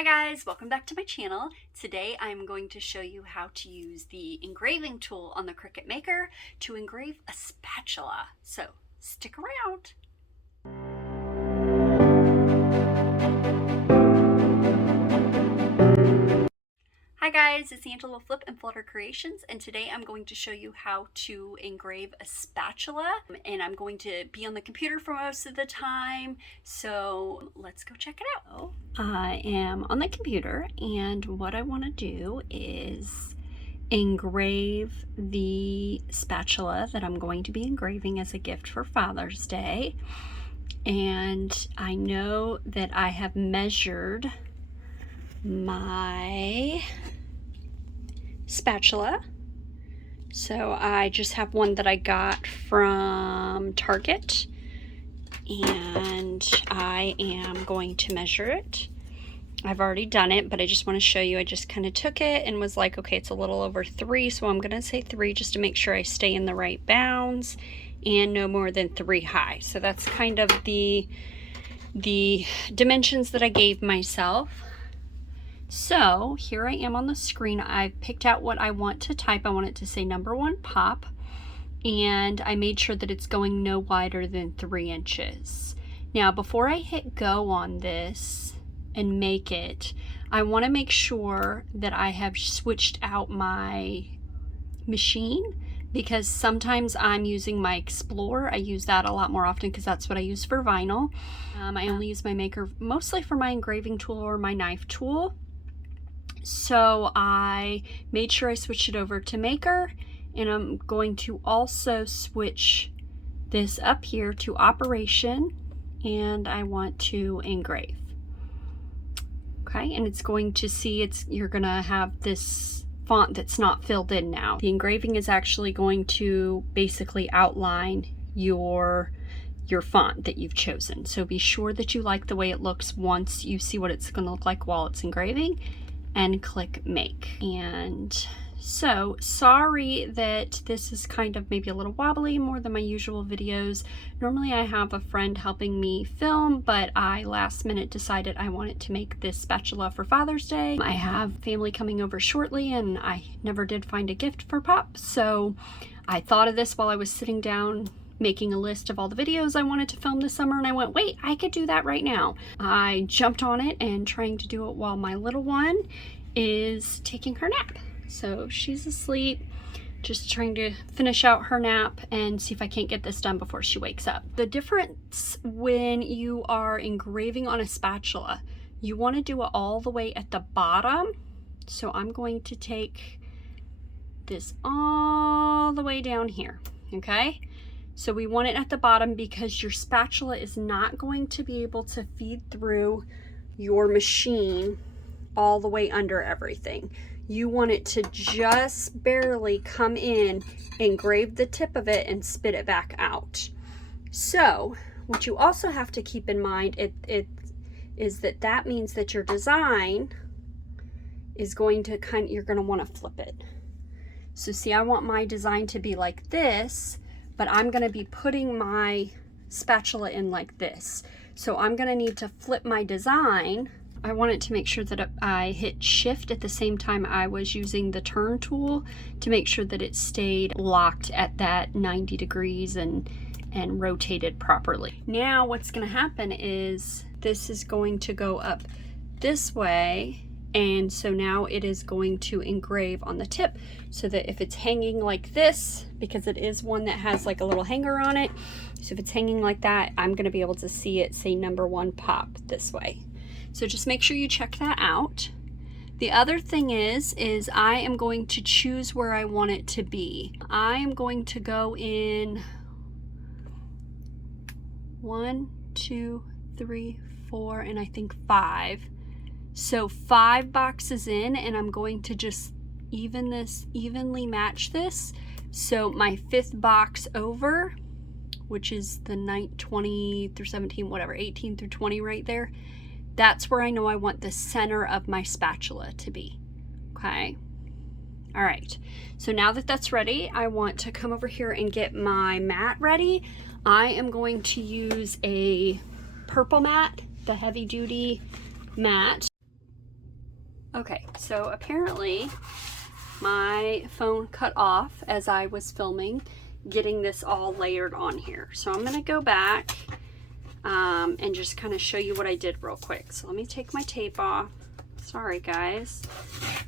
Hi guys, welcome back to my channel. Today I'm going to show you how to use the engraving tool on the Cricut Maker to engrave a spatula. So stick around. Hi guys, it's Angela Flip and Flutter Creations, and today I'm going to show you how to engrave a spatula, and I'm going to be on the computer for most of the time, so let's go check it out. I am on the computer, and what I want to do is engrave the spatula that I'm going to be engraving as a gift for Father's Day. And I know that I have measured my spatula, so I just have one that I got from Target, and I am going to measure it. I've already done it, but I just want to show you. I just kind of took it and was like, okay, it's a little over 3, so I'm gonna say 3 just to make sure I stay in the right bounds and no more than 3 high. So that's kind of the dimensions that I gave myself. So here I am on the screen. I've picked out what I want to type. I want it to say number 1 pop, and I made sure that it's going no wider than 3 inches. Now before I hit go on this and make it, I want to make sure that I have switched out my machine, because sometimes I'm using my Explorer. I use that a lot more often because that's what I use for vinyl. I only use my Maker mostly for my engraving tool or my knife tool. So I made sure I switched it over to Maker, and I'm going to also switch this up here to Operation, and I want to engrave. Okay, and it's going to see you're gonna have this font that's not filled in now. The engraving is actually going to basically outline your font that you've chosen. So be sure that you like the way it looks once you see what it's gonna look like while it's engraving, and click make. And so sorry that this is kind of maybe a little wobbly, more than my usual videos. Normally I have a friend helping me film, but I last minute decided I wanted to make this spatula for Father's Day. I have family coming over shortly, and I never did find a gift for Pop, so I thought of this while I was sitting down making a list of all the videos I wanted to film this summer, and I went, wait, I could do that right now. I jumped on it and trying to do it while my little one is taking her nap. So she's asleep, just trying to finish out her nap and see if I can't get this done before she wakes up. The difference when you are engraving on a spatula, you want to do it all the way at the bottom. So I'm going to take this all the way down here, okay? So we want it at the bottom because your spatula is not going to be able to feed through your machine all the way under everything. You want it to just barely come in, engrave the tip of it, and spit it back out. So what you also have to keep in mind is that means that your design is going to you're going to want to flip it. So see, I want my design to be like this, but I'm going to be putting my spatula in like this. So I'm going to need to flip my design. I wanted to make sure that I hit shift at the same time I was using the turn tool to make sure that it stayed locked at that 90 degrees and rotated properly. Now what's going to happen is this is going to go up this way, and so now it is going to engrave on the tip, so that if it's hanging like this, because it is one that has like a little hanger on it, so if it's hanging like that, I'm going to be able to see it say number 1 pop this way. So just make sure you check that out. The other thing is I am going to choose where I want it to be. I am going to go in 1, 2, 3, 4, and I think 5. So 5 boxes in, and I'm going to just evenly match this. So my 5th box over, which is the 20 through 17, whatever, 18 through 20 right there, that's where I know I want the center of my spatula to be. Okay. All right. So now that that's ready, I want to come over here and get my mat ready. I am going to use a purple mat, the heavy duty mat. Okay, so apparently my phone cut off as I was filming, getting this all layered on here. So I'm gonna go back and just kind of show you what I did real quick. So let me take my tape off. Sorry guys,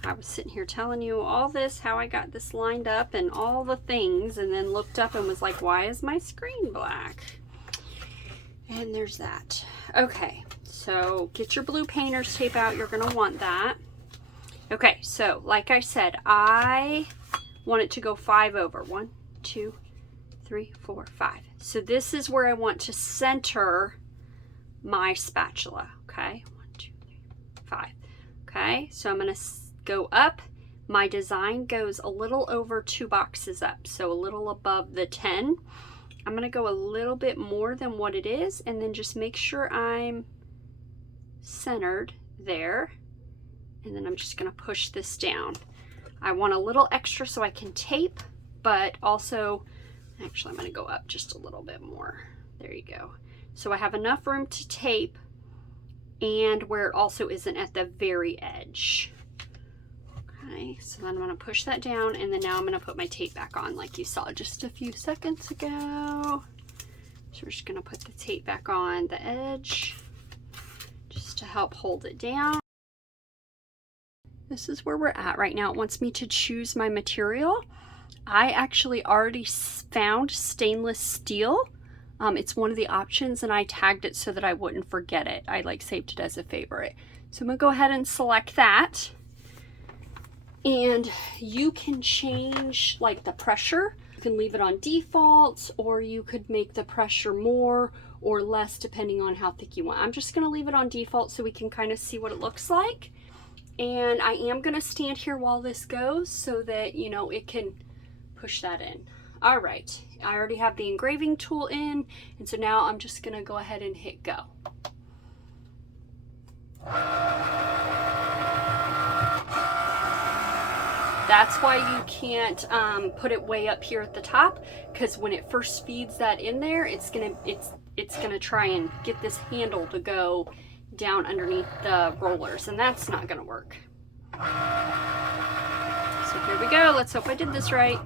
I was sitting here telling you all this, how I got this lined up and all the things, and then looked up and was like, why is my screen black? And there's that. Okay, so get your blue painter's tape out. You're gonna want that. Okay, so like I said, I want it to go 5 over. 1, 2, 3, 4, 5. So this is where I want to center my spatula. Okay, 1, 2, 3, 5. Okay, so I'm going to go up. My design goes a little over 2 boxes up, so a little above the 10. I'm going to go a little bit more than what it is, and then just make sure I'm centered there. And then I'm just going to push this down. I want a little extra so I can tape, but also, actually I'm going to go up just a little bit more. There you go. So I have enough room to tape, and where it also isn't at the very edge. Okay, so then I'm going to push that down, and then now I'm going to put my tape back on like you saw just a few seconds ago. So we're just going to put the tape back on the edge just to help hold it down. This is where we're at right now. It wants me to choose my material. I actually already found stainless steel. It's one of the options, and I tagged it so that I wouldn't forget it. I like saved it as a favorite. So I'm gonna go ahead and select that. And you can change like the pressure. You can leave it on default, or you could make the pressure more or less depending on how thick you want. I'm just gonna leave it on default so we can kind of see what it looks like. And I am gonna stand here while this goes so that, you know, it can push that in. All right, I already have the engraving tool in, and so now I'm just gonna go ahead and hit go. That's why you can't put it way up here at the top, because when it first feeds that in there, it's gonna try and get this handle to go down underneath the rollers, and that's not gonna work. So here we go. Let's hope I did this right.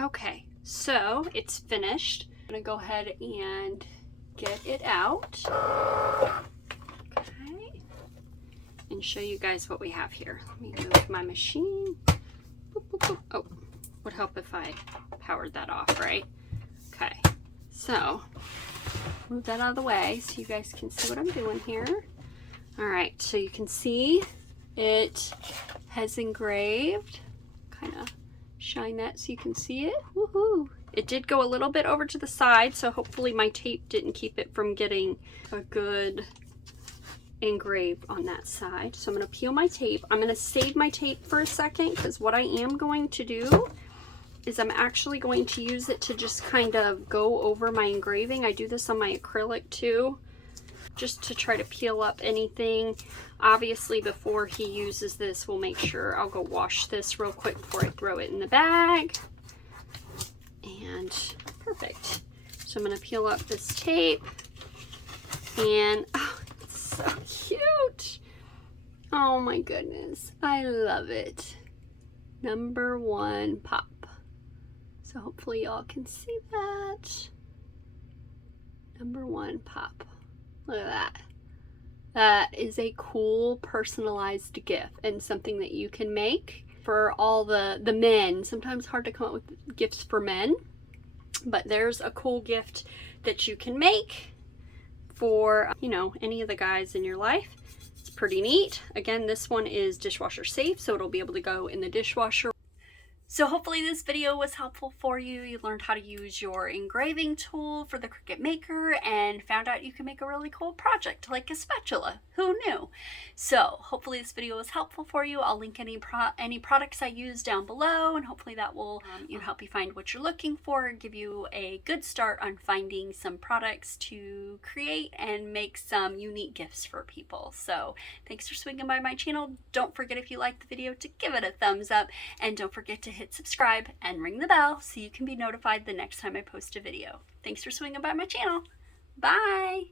Okay, so it's finished. I'm gonna go ahead and get it out. Okay, and show you guys what we have here. Let me move my machine. Boop, boop, boop. Oh, would help if I powered that off, right? Okay, so move that out of the way so you guys can see what I'm doing here. All right, so you can see it has engraved. Kind of shine that so you can see it. Woohoo! It did go a little bit over to the side, so hopefully my tape didn't keep it from getting a good engrave on that side. So I'm going to peel my tape. I'm going to save my tape for a second, because what I am going to do is I'm actually going to use it to just kind of go over my engraving. I do this on my acrylic too, just to try to peel up anything. Obviously, before he uses this, we'll make sure I'll go wash this real quick before I throw it in the bag. And perfect. So I'm going to peel up this tape, and oh, it's so cute. Oh my goodness, I love it. Number 1 pop. So hopefully y'all can see that. Number 1 pop. Look at that. That is a cool personalized gift, and something that you can make for all the men. Sometimes hard to come up with gifts for men, but there's a cool gift that you can make for, you know, any of the guys in your life. It's pretty neat. Again, this one is dishwasher safe, so it'll be able to go in the dishwasher. So hopefully this video was helpful for you. You learned how to use your engraving tool for the Cricut Maker and found out you can make a really cool project like a spatula. Who knew? So hopefully this video was helpful for you. I'll link any products I use down below, and hopefully that will help you find what you're looking for and give you a good start on finding some products to create and make some unique gifts for people. So thanks for swinging by my channel. Don't forget, if you liked the video, to give it a thumbs up, and don't forget to hit hit subscribe and ring the bell so you can be notified the next time I post a video. Thanks for swinging by my channel. Bye!